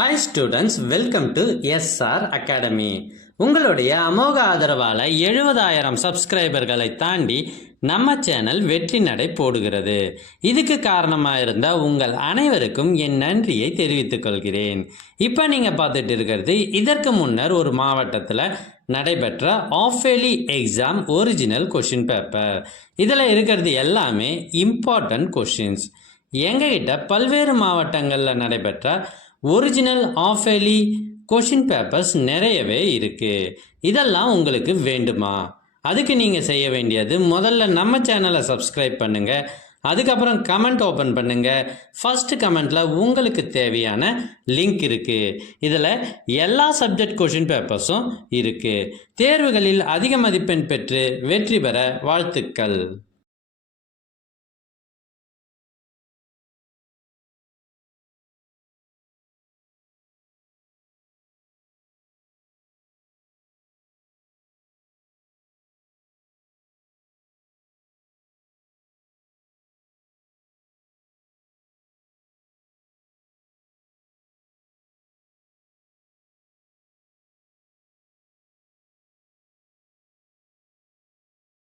Hi students, welcome to SR Academy. உங்களுடைய அமோக ஆதரவால் 70,000 சப்ஸ்கிரைபர்களை தாண்டி நம்ம சேனல் வெற்றி நடை போடுகிறது. இதுக்கு காரணமாக இருந்த உங்கள் அனைவருக்கும் என் நன்றியை தெரிவித்துக் கொள்கிறேன். இப்போ நீங்கள் பார்த்துட்டு இருக்கிறது இதற்கு முன்னர் ஒரு மாவட்டத்தில் நடைபெற்ற of-yearly exam original question paper. இதில் இருக்கிறது எல்லாமே இம்பார்ட்டன்ட் கொஷின்ஸ். எங்ககிட்ட பல்வேறு மாவட்டங்களில் நடைபெற்ற ஒரிஜினல் ஆஃப்-இயர்லி கொஷின் பேப்பர்ஸ் நிறையவே இருக்குது. இதெல்லாம் உங்களுக்கு வேண்டுமா? அதுக்கு நீங்கள் செய்ய வேண்டியது முதல்ல நம்ம சேனலை சப்ஸ்கிரைப் பண்ணுங்கள். அதுக்கப்புறம் கமெண்ட் ஓப்பன் பண்ணுங்கள். ஃபஸ்ட்டு கமெண்ட்டில் உங்களுக்கு தேவையான லிங்க் இருக்குது. இதில் எல்லா சப்ஜெக்ட் கொஷின் பேப்பர்ஸும் இருக்குது. தேர்வுகளில் அதிக மதிப்பெண் பெற்று வெற்றி பெற வாழ்த்துக்கள்.